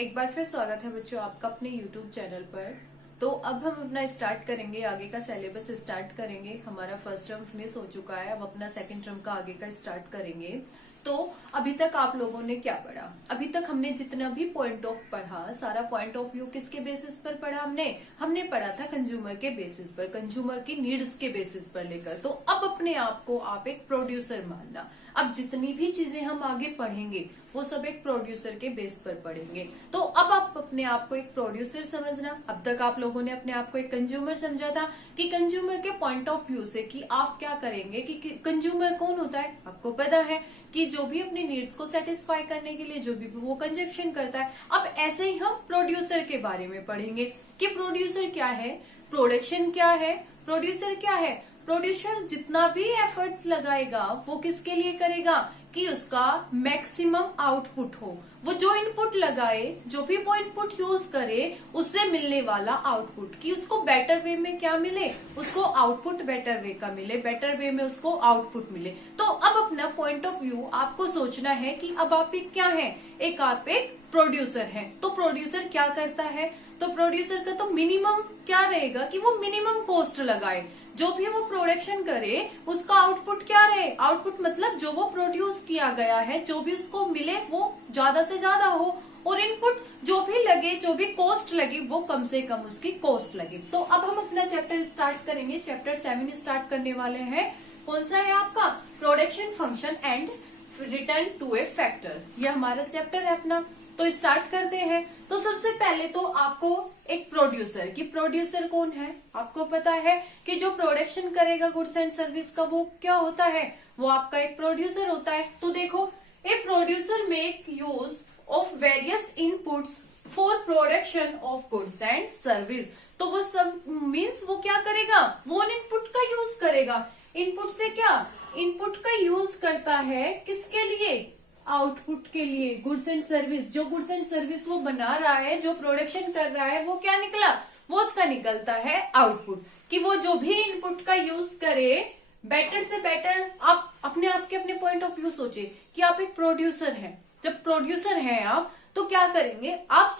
एक बार फिर स्वागत है बच्चों आपका अपने YouTube चैनल पर। तो अब हम अपना स्टार्ट करेंगे, आगे का सिलेबस स्टार्ट करेंगे। हमारा फर्स्ट टर्म फिनिश हो चुका है, अब अपना सेकंड टर्म का आगे का स्टार्ट करेंगे। तो अभी तक आप लोगों ने क्या पढ़ा? अभी तक हमने जितना भी पॉइंट ऑफ पढ़ा, सारा पॉइंट ऑफ व्यू किसके बेसिस पर पढ़ा? हमने पढ़ा था कंज्यूमर के बेसिस पर, कंज्यूमर की नीड्स के बेसिस पर लेकर। तो अब अपने आप को आप एक प्रोड्यूसर मानना। अब जितनी भी चीजें हम आगे पढ़ेंगे वो सब एक प्रोड्यूसर के बेस पर पढ़ेंगे। तो अब आप अपने आप को एक प्रोड्यूसर समझना। अब तक आप लोगों ने अपने आप को एक कंज्यूमर समझा था कि कंज्यूमर के पॉइंट ऑफ व्यू से कि आप क्या करेंगे, कि कंज्यूमर कौन होता है आपको पता है, कि जो भी अपनी नीड्स को सेटिस्फाई करने के लिए जो भी वो कंजप्शन करता है। अब ऐसे ही हम प्रोड्यूसर के बारे में पढ़ेंगे कि प्रोड्यूसर क्या है, प्रोडक्शन क्या है, प्रोड्यूसर क्या है। प्रोड्यूसर जितना भी एफर्ट्स लगाएगा वो किसके लिए करेगा? कि उसका मैक्सिमम आउटपुट हो। वो जो इनपुट लगाए, जो भी वो इनपुट यूज करे, उससे मिलने वाला आउटपुट, कि उसको बेटर वे में क्या मिले, उसको आउटपुट बेटर वे का मिले, बेटर वे में उसको आउटपुट मिले। तो अब अपना पॉइंट ऑफ व्यू आपको सोचना है कि अब आप एक क्या है, आप एक प्रोड्यूसर हैं। तो प्रोड्यूसर क्या करता है? तो प्रोड्यूसर का तो मिनिमम क्या रहेगा कि वो मिनिमम कॉस्ट लगाए। जो भी वो प्रोडक्शन करे उसका आउटपुट क्या रहे? आउटपुट मतलब जो वो प्रोड्यूस किया गया है, जो भी उसको मिले वो ज्यादा से ज्यादा हो, और इनपुट जो भी लगे, जो भी कॉस्ट लगे, वो कम से कम उसकी कॉस्ट लगे। तो अब हम अपना चैप्टर स्टार्ट करेंगे। चैप्टर 7 स्टार्ट करने वाले हैं। कौन सा है आपका? Production function and return to a factor. ये हमारा चैप्टर है अपना। तो स्टार्ट करते हैं। तो सबसे पहले तो आपको एक प्रोड्यूसर, कि प्रोड्यूसर कौन है आपको पता है, कि जो प्रोडक्शन करेगा गुड्स एंड सर्विस का, वो क्या होता है? वो आपका एक प्रोड्यूसर होता है। तो देखो, a producer make use of various inputs for production of goods and service. तो वो सब मीन्स वो क्या करेगा? वो इनपुट का यूज करेगा। इनपुट से क्या? इनपुट का यूज करता है किसके लिए? आउटपुट के लिए, गुड्स एंड सर्विस। जो गुड्स एंड सर्विस वो बना रहा है, जो प्रोडक्शन कर रहा है, वो क्या निकला? वो उसका निकलता है आउटपुट। कि वो जो भी इनपुट का यूज करे, बेटर से बेटर। आप अपने पॉइंट ऑफ व्यू सोचिए कि आप एक प्रोड्यूसर हैं। जब प्रोड्यूसर हैं आप, तो क्या करेंगे? आप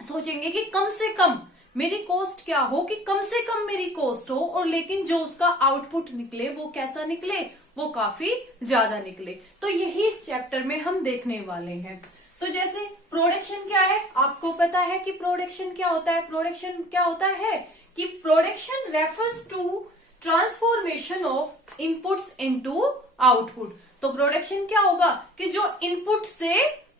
सोचेंगे कि कम से कम मेरी कॉस्ट क्या हो, कि कम से कम मेरी कॉस्ट हो, और लेकिन जो उसका आउटपुट निकले वो कैसा निकले? वो काफी ज्यादा निकले। तो यही इस चैप्टर में हम देखने वाले हैं। तो जैसे प्रोडक्शन क्या है, आपको पता है कि प्रोडक्शन क्या होता है। प्रोडक्शन क्या होता है कि production refers to transformation of inputs into output. तो प्रोडक्शन क्या होगा कि जो इनपुट से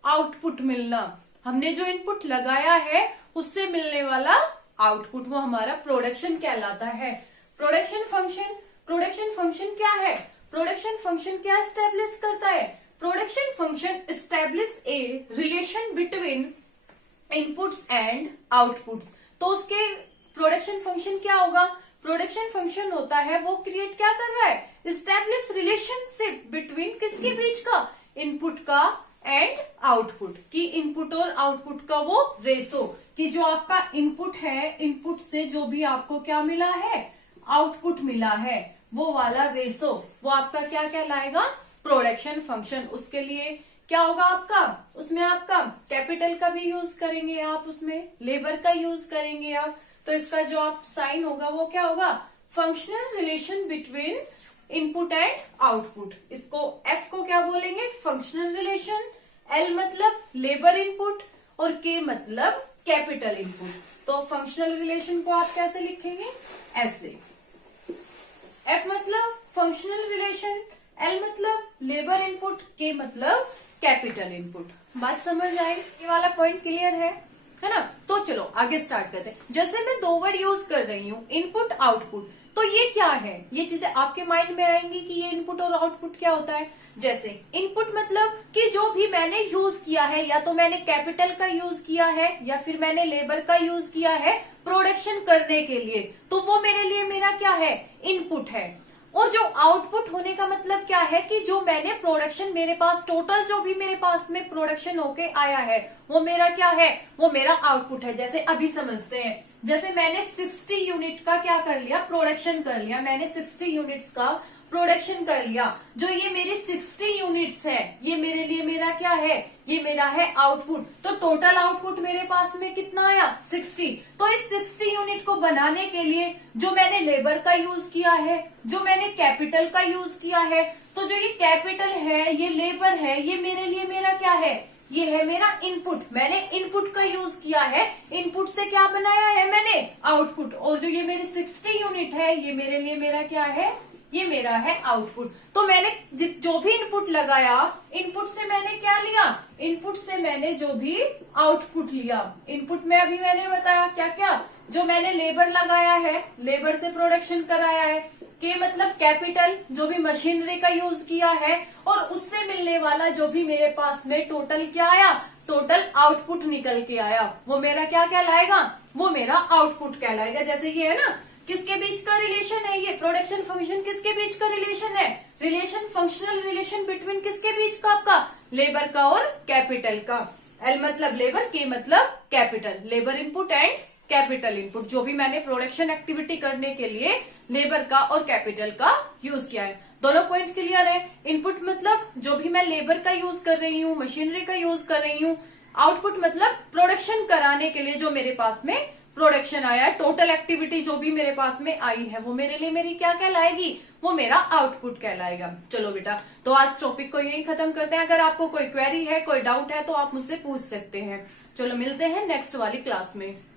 आउटपुट मिलना, हमने जो इनपुट लगाया है उससे मिलने वाला आउटपुट, वो हमारा प्रोडक्शन कहलाता है। प्रोडक्शन फंक्शन क्या है? प्रोडक्शन फंक्शन क्या एस्टेब्लिश करता है? Production function establish a relation between inputs and outputs. तो उसके प्रोडक्शन फंक्शन क्या होगा? प्रोडक्शन फंक्शन होता है, वो क्रिएट क्या कर रहा है? एस्टेब्लिश रिलेशनशिप बिटवीन किसके बीच का? इनपुट का एंड आउटपुट, की इनपुट और आउटपुट का वो रेशो, कि जो आपका इनपुट है, इनपुट से जो भी आपको क्या मिला है, आउटपुट मिला है, वो वाला रेशो, वो आपका क्या कहलाएगा? Production function. उसके लिए क्या होगा आपका? उसमें आपका कैपिटल का भी यूज करेंगे आप, उसमें लेबर का यूज करेंगे आप। तो इसका जो आप साइन होगा वो क्या होगा? Functional relation between input and output. इसको एफ को क्या बोलेंगे? Functional relation. एल मतलब लेबर इनपुट, और के मतलब कैपिटल इनपुट। तो फंक्शनल रिलेशन को आप कैसे लिखेंगे? ऐसे। एफ मतलब फंक्शनल रिलेशन, एल मतलब लेबर इनपुट, के मतलब कैपिटल इनपुट। बात समझ आई? ये वाला पॉइंट क्लियर है ना? तो चलो आगे स्टार्ट करते हैं। जैसे मैं 2 वर्ड यूज कर रही हूँ, इनपुट आउटपुट। तो ये क्या है? ये चीजें आपके माइंड में आएंगी कि ये इनपुट और आउटपुट क्या होता है। जैसे इनपुट मतलब कि जो भी मैंने यूज किया है, या तो मैंने कैपिटल का यूज किया है या फिर मैंने लेबर का यूज किया है प्रोडक्शन करने के लिए, तो वो मेरे लिए मेरा क्या है? इनपुट है। और जो आउटपुट होने का मतलब क्या है कि जो मैंने प्रोडक्शन, मेरे पास टोटल जो भी मेरे पास में प्रोडक्शन होके आया है, वो मेरा क्या है? वो मेरा आउटपुट है। जैसे अभी समझते हैं, जैसे मैंने 60 यूनिट का क्या कर लिया? प्रोडक्शन कर लिया। मैंने 60 यूनिट्स का प्रोडक्शन कर लिया। जो ये मेरी 60 यूनिट्स है, ये मेरे लिए मेरा क्या है, ये मेरा है आउटपुट। तो टोटल आउटपुट मेरे पास में कितना आया, 60। तो इस 60 यूनिट को बनाने के लिए जो मैंने लेबर का यूज किया है, जो मैंने कैपिटल का यूज किया है, तो जो ये कैपिटल है, ये लेबर है, ये मेरे लिए मेरा क्या है, ये है मेरा इनपुट। मैंने इनपुट का यूज किया है, इनपुट से क्या बनाया है मैंने, आउटपुट। और जो ये मेरी 60 यूनिट है, ये मेरे लिए मेरा क्या है, ये मेरा है आउटपुट। तो मैंने जो भी इनपुट लगाया, इनपुट से मैंने क्या लिया, इनपुट से मैंने जो भी आउटपुट लिया। इनपुट में अभी मैंने बताया क्या क्या, जो मैंने लेबर लगाया है, लेबर से प्रोडक्शन कराया है, के मतलब कैपिटल, जो भी मशीनरी का यूज किया है, और उससे मिलने वाला जो भी मेरे पास में टोटल क्या आया, टोटल आउटपुट निकल के आया, वो मेरा क्या कहलाएगा, वो मेरा आउटपुट कहलाएगा। जैसे ये है ना, किसके बीच का रिलेशन है, ये प्रोडक्शन फंक्शन किसके बीच का रिलेशन है, रिलेशन फंक्शनल रिलेशन बिटवीन किसके बीच का, आपका लेबर का और कैपिटल का। एल मतलब लेबर, के मतलब capital, labour input and capital input. जो भी मैंने प्रोडक्शन एक्टिविटी करने के लिए लेबर का और कैपिटल का यूज किया है। दोनों पॉइंट क्लियर है। इनपुट मतलब जो भी मैं लेबर का यूज कर रही हूँ, मशीनरी का यूज कर रही हूँ। आउटपुट मतलब प्रोडक्शन कराने के लिए जो मेरे पास में प्रोडक्शन आया है, टोटल एक्टिविटी जो भी मेरे पास में आई है, वो मेरे लिए मेरी क्या कहलाएगी, वो मेरा आउटपुट कहलाएगा। चलो बेटा, तो आज टॉपिक को यही खत्म करते हैं। अगर आपको कोई क्वेरी है, कोई डाउट है, तो आप मुझसे पूछ सकते हैं। चलो मिलते हैं नेक्स्ट वाली क्लास में।